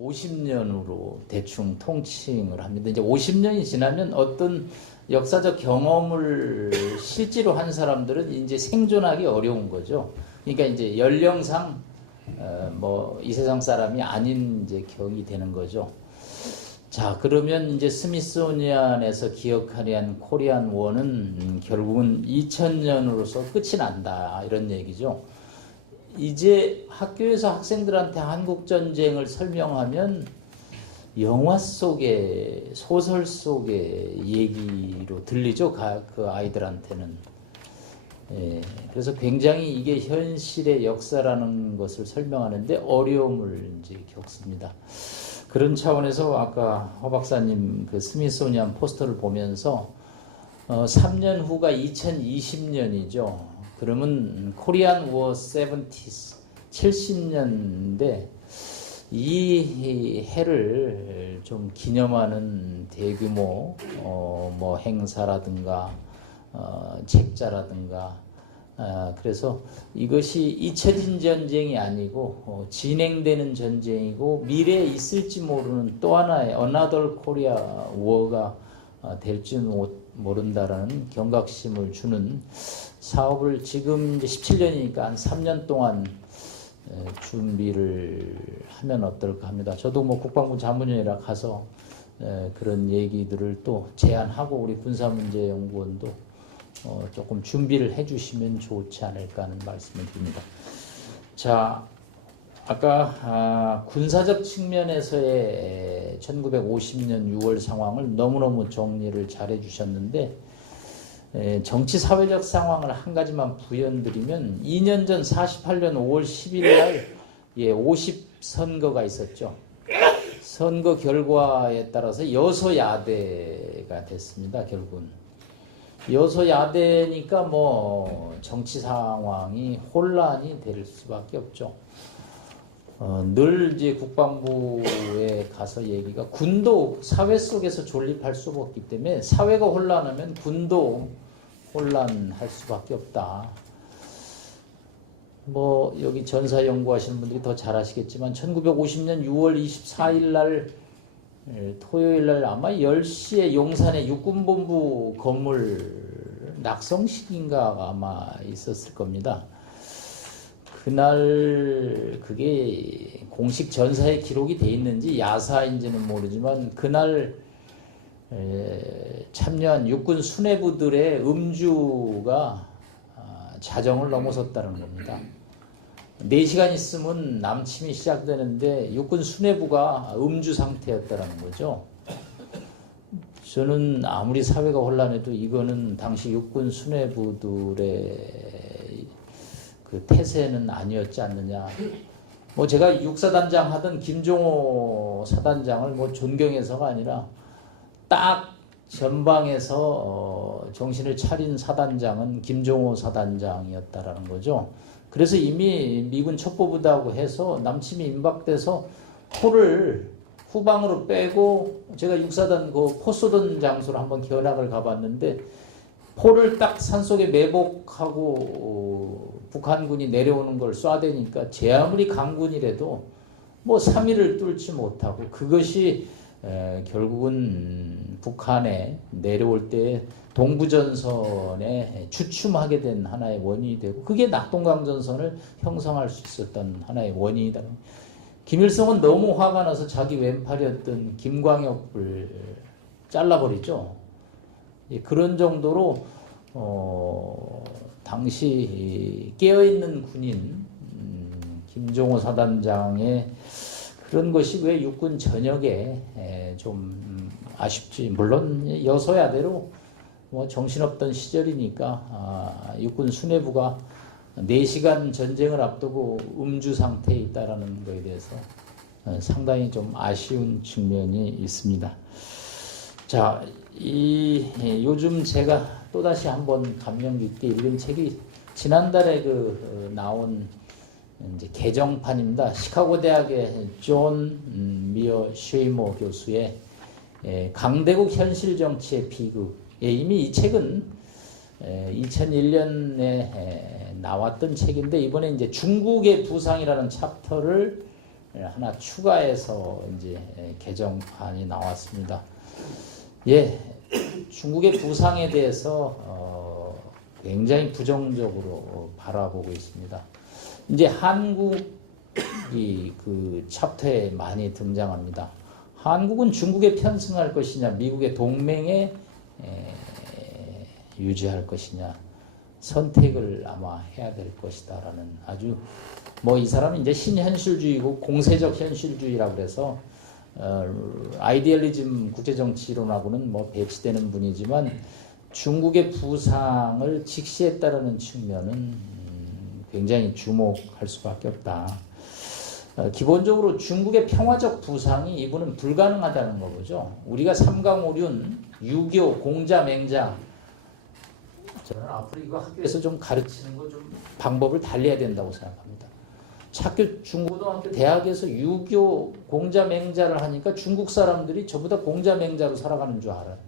50년으로 대충 통칭을 합니다. 이제 50년이 지나면 어떤 역사적 경험을 실제로 한 사람들은 이제 생존하기 어려운 거죠. 그러니까 이제 연령상 뭐 이 세상 사람이 아닌 이제 격이 되는 거죠. 자, 그러면 이제 스미소니안에서 기억하려는 코리안 워는 결국은 2000년으로서 끝이 난다 이런 얘기죠. 이제 학교에서 학생들한테 한국전쟁을 설명하면 영화 속의 소설 속의 얘기로 들리죠. 그 아이들한테는. 예, 그래서 굉장히 이게 현실의 역사라는 것을 설명하는데 어려움을 이제 겪습니다. 그런 차원에서 아까 허 박사님 그 스미소니안 포스터를 보면서 3년 후가 2020년이죠. 그러면 코리안 워 70s 70년인데 이 해를 좀 기념하는 대규모 뭐 행사라든가 책자라든가 그래서 이것이 잊혀진 전쟁이 아니고 진행되는 전쟁이고 미래에 있을지 모르는 또 하나의 Another Korea War가 될지 모른다라는 경각심을 주는 사업을 지금 이제 17년이니까 한 3년 동안 준비를 하면 어떨까 합니다. 저도 뭐 국방부 자문위원이라 가서 그런 얘기들을 또 제안하고 우리 군사문제연구원도 조금 준비를 해주시면 좋지 않을까 하는 말씀을 드립니다. 자, 아까 군사적 측면에서의 1950년 6월 상황을 너무너무 정리를 잘 해주셨는데 정치 사회적 상황을 한 가지만 부연드리면 2년 전 48년 5월 10일 날 50선거가 있었죠. 선거 결과에 따라서 여소야대가 됐습니다. 결국은 여소야대니까 뭐 정치 상황이 혼란이 될 수밖에 없죠. 늘 이제 국방부에 가서 얘기가 군도 사회 속에서 존립할 수 없기 때문에 사회가 혼란하면 군도 혼란할 수밖에 없다. 뭐 여기 전사 연구하시는 분들이 더 잘 아시겠지만 1950년 6월 24일 날 토요일 날 아마 10시에 용산에 육군본부 건물 낙성식인가 아마 있었을 겁니다. 그날 그게 공식 전사에 기록이 돼 있는지 야사인지는 모르지만 그날 참여한 육군 수뇌부들의 음주가 자정을 넘어섰다는 겁니다. 4시간 있으면 남침이 시작되는데 육군 수뇌부가 음주 상태였다는 거죠. 저는 아무리 사회가 혼란해도 이거는 당시 육군 수뇌부들의 그 태세는 아니었지 않느냐. 뭐 제가 육사단장 하던 김종호 사단장을 뭐 존경해서가 아니라 딱 전방에서 정신을 차린 사단장은 김종호 사단장이었다라는 거죠. 그래서 이미 미군 첩보부다고 해서 남침이 임박돼서 포를 후방으로 빼고 제가 육사단 그 포 쏘던 장소로 한번 견학을 가봤는데 포를 딱 산속에 매복하고 북한군이 내려오는 걸 쏴대니까 제 아무리 강군이라도 뭐 3일을 뚫지 못하고 그것이 결국은 북한에 내려올 때 동부전선에 주춤하게 된 하나의 원인이 되고 그게 낙동강전선을 형성할 수 있었던 하나의 원인이다. 김일성은 너무 화가 나서 자기 왼팔이었던 김광역을 잘라버리죠. 그런 정도로 당시 깨어있는 군인 김종호 사단장의 그런 것이 왜 육군 전역에 좀 아쉽지. 물론 여소야대로 뭐 정신없던 시절이니까 육군 수뇌부가 4시간 전쟁을 앞두고 음주 상태에 있다는 것에 대해서 상당히 좀 아쉬운 측면이 있습니다. 자, 요즘 제가 또다시 한번 감명 깊게 읽은 책이 지난달에 나온 이제 개정판입니다. 시카고 대학의 존 미어 쉐이모 교수의 강대국 현실 정치의 비극. 이미 이 책은 2001년에 나왔던 책인데 이번에 이제 중국의 부상이라는 챕터를 하나 추가해서 이제 개정안이 나왔습니다. 예, 중국의 부상에 대해서 굉장히 부정적으로 바라보고 있습니다. 이제 한국이 그 챕터에 많이 등장합니다. 한국은 중국에 편승할 것이냐, 미국의 동맹에 유지할 것이냐 선택을 아마 해야 될 것이다라는 아주 뭐 이 사람은 이제 신현실주의고 공세적 현실주의라고 그래서 아이디얼리즘 국제정치론하고는 뭐 배치되는 분이지만 중국의 부상을 직시했다라는 측면은 굉장히 주목할 수밖에 없다. 기본적으로 중국의 평화적 부상이 이분은 불가능하다는 거죠. 우리가 삼강오륜, 유교, 공자, 맹자 저는 앞으로 이거 학교에서 좀 가르치는 거 좀 방법을 달리해야 된다고 생각합니다. 학교 중고등학교 대학에서 유교 공자 맹자를 하니까 중국 사람들이 전부 다 공자 맹자로 살아가는 줄 알아요.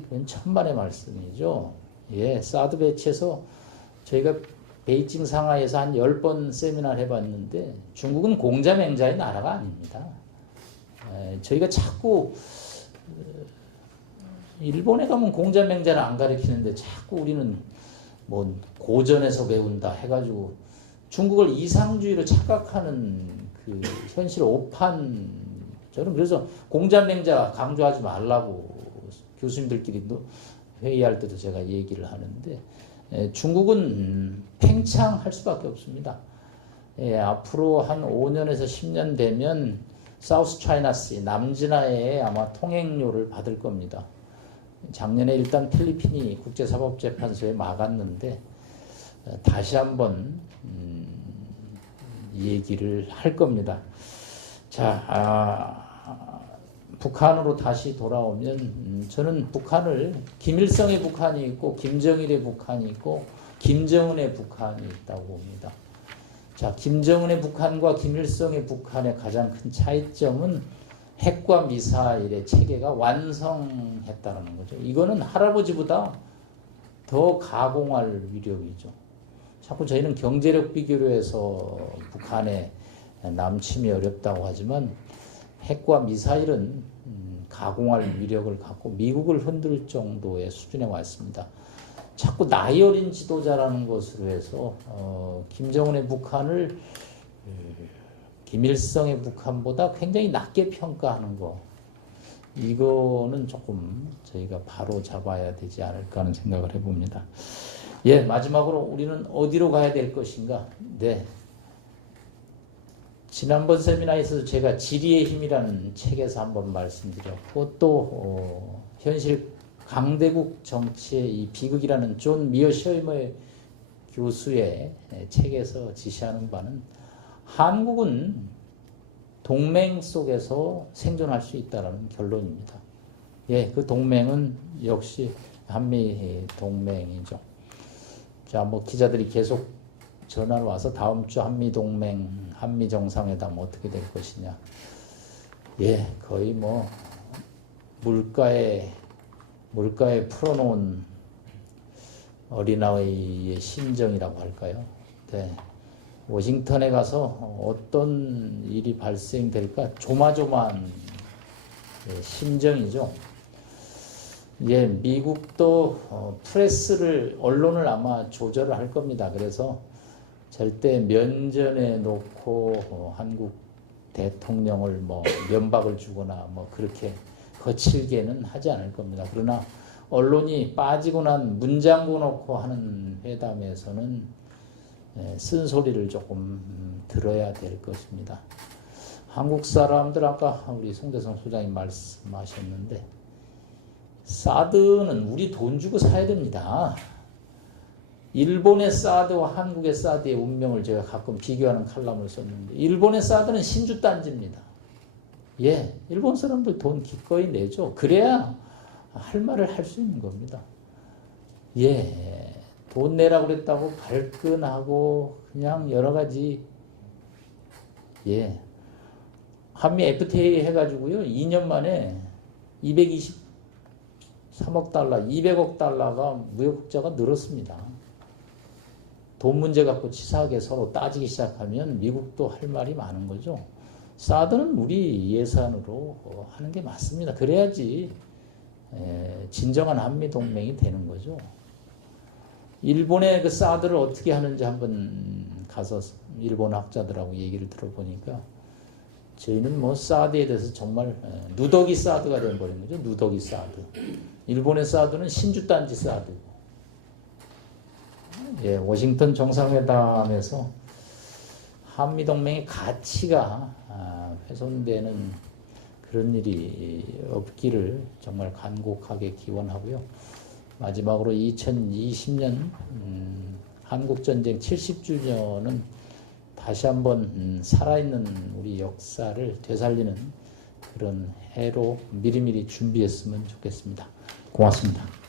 이건 천만의 말씀이죠. 예, 사드 배치에서 저희가 베이징 상하이에서 한 10번 세미나를 해봤는데 중국은 공자 맹자의 나라가 아닙니다. 저희가 자꾸 일본에 가면 공자 맹자는 안 가르치는데 자꾸 우리는 뭐 고전에서 배운다 해가지고 중국을 이상주의로 착각하는 그 현실 오판. 저는 그래서 공자 맹자 강조하지 말라고 교수님들끼리도 회의할 때도 제가 얘기를 하는데 중국은 팽창할 수밖에 없습니다. 앞으로 한 5년에서 10년 되면 사우스 차이나시 남진해에 아마 통행료를 받을 겁니다. 작년에 일단 필리핀이 국제사법재판소에 막았는데 다시 한번 얘기를 할 겁니다. 자, 북한으로 다시 돌아오면 저는 북한을 김일성의 북한이 있고 김정일의 북한이 있고 김정은의 북한이 있다고 봅니다. 자, 김정은의 북한과 김일성의 북한의 가장 큰 차이점은 핵과 미사일의 체계가 완성했다는 거죠. 이거는 할아버지보다 더 가공할 위력이죠. 자꾸 저희는 경제력 비교로 해서 북한에 남침이 어렵다고 하지만 핵과 미사일은 가공할 위력을 갖고 미국을 흔들 정도의 수준에 왔습니다. 자꾸 나이 어린 지도자라는 것으로 해서 김정은의 북한을 김일성의 북한보다 굉장히 낮게 평가하는 거, 이거는 조금 저희가 바로 잡아야 되지 않을까 하는 생각을 해봅니다. 예, 마지막으로 우리는 어디로 가야 될 것인가? 네. 지난번 세미나에서 제가 지리의 힘이라는 책에서 한번 말씀드렸고 또 현실 강대국 정치의 이 비극이라는 존 미어셔이머의 교수의 책에서 지시하는 바는 한국은 동맹 속에서 생존할 수 있다는 결론입니다. 예, 그 동맹은 역시 한미 동맹이죠. 자, 뭐 기자들이 계속 전화를 와서 다음 주 한미 동맹, 한미 정상회담 어떻게 될 것이냐. 예, 거의 뭐 물가에 풀어놓은 어린아이의 심정이라고 할까요? 네. 워싱턴에 가서 어떤 일이 발생될까 조마조마한 심정이죠. 예, 미국도 프레스를, 언론을 아마 조절을 할 겁니다. 그래서 절대 면전에 놓고 한국 대통령을 뭐 면박을 주거나 뭐 그렇게 거칠게는 하지 않을 겁니다. 그러나 언론이 빠지고 난 문 잠궈 놓고 하는 회담에서는 쓴소리를 조금 들어야 될 것입니다. 한국 사람들 아까 우리 송대성 소장님 말씀하셨는데 사드는 우리 돈 주고 사야 됩니다. 일본의 사드와 한국의 사드의 운명을 제가 가끔 비교하는 칼럼을 썼는데 일본의 사드는 신주단지입니다. 예, 일본 사람들 돈 기꺼이 내죠. 그래야 할 말을 할 수 있는 겁니다. 예, 돈 내라고 그랬다고 발끈하고 그냥 여러 가지, 예, 한미 FTA 해가지고요 2년 만에 223억 달러, 200억 달러가 무역 흑자가 늘었습니다. 돈 문제 갖고 치사하게 서로 따지기 시작하면 미국도 할 말이 많은 거죠. 사드는 우리 예산으로 하는 게 맞습니다. 그래야지 진정한 한미동맹이 되는 거죠. 일본의 그 사드를 어떻게 하는지 한번 가서 일본 학자들하고 얘기를 들어보니까 저희는 뭐 사드에 대해서 정말 누더기 사드가 되어버린 거죠. 누더기 사드. 일본의 사드는 신주단지 사드고. 예, 워싱턴 정상회담에서 한미동맹의 가치가 훼손되는 그런 일이 없기를 정말 간곡하게 기원하고요. 마지막으로 2020년 한국전쟁 70주년은 다시 한번 살아있는 우리 역사를 되살리는 그런 해로 미리미리 준비했으면 좋겠습니다. 고맙습니다.